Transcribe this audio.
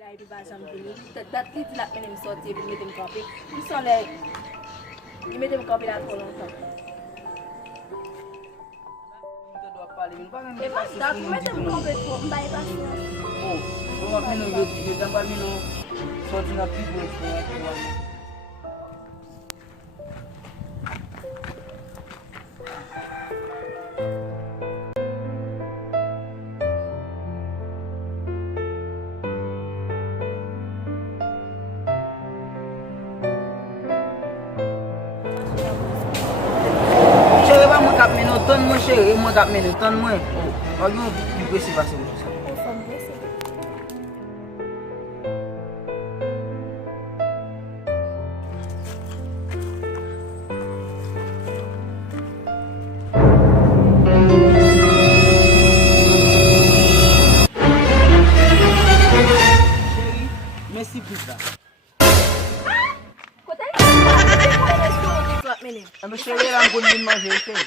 Là, il va jamais venir. That little là, même sorti, il met une copie. Ils sont là. Il met une copie là trop longtemps. Et moi, ça, vous mettez une copie trop, on va y passer. Ton mwen chere, mwen kap mene ton mwen. O yon pi presi pase mwen sa. On s'en blesse. Chéri, mersi pou sa. Kote? Mwen chere lan kon din manje chéri.